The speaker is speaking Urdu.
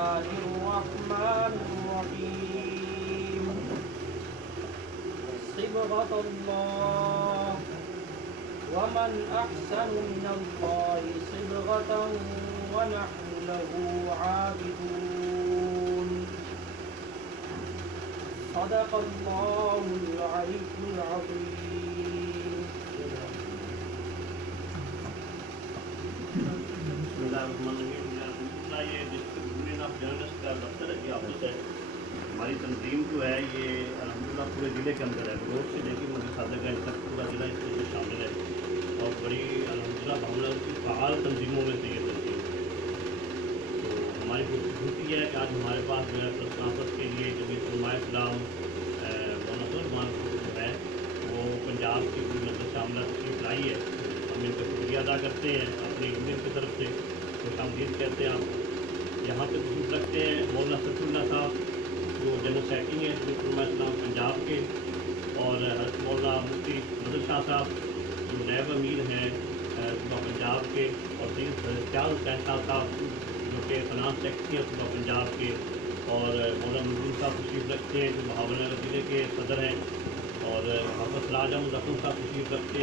الله الرحمن الرحيم صبغة الله ومن أحسن من الله صبغة ونحن له عابدون صدق الله العلي العظيم. بسم اللہ الرحمن الرحیم. یہ ڈسٹرکٹ یونین آف جرنلسٹ کا دفتر ہے، یہ آفس ہے. ہماری تنظیم جو ہے یہ الحمدللہ پورے ضلع کے اندر ہے، بلوچ سے لے کے مجھے سادہ گنج تک پورا ضلع اس میں شامل ہے اور بڑی الحمدللہ بھاؤنا کی فعال تنظیموں میں سے یہ تنظیم. تو ہماری خوشی ہے کہ آج ہمارے پاس جو ہے پریس کانفرنس کے لیے جمعیت علماء اسلام مولانا جو ہے وہ پنجاب کی پوری نسل شاملہ تشریف لائی ہے. ہم ان کا شکریہ ادا کرتے ہیں اپنی یونین کی طرف سے. خوش آمدید کہتے ہیں. آپ یہاں پہ تشریف رکھتے ہیں مولانا سفی اللہ صاحب جو جنرل سیکرٹری ہیں جمعیت علماء اسلام پنجاب کے، اور حضرت مولانا مفتی فضل شاہ صاحب جو نائب امیر ہیں صوبہ پنجاب کے، اور سید سیال حسین صاحب جو کہ فنانس سیکرٹری ہیں صوبہ پنجاب کے، اور مولانا نور صاحب تشریف رکھتے ہیں جو بہاول نگر ضلع کے صدر ہیں، اور حافظ سراج احمد رقم صاحب تشریف رکھتے ہیں.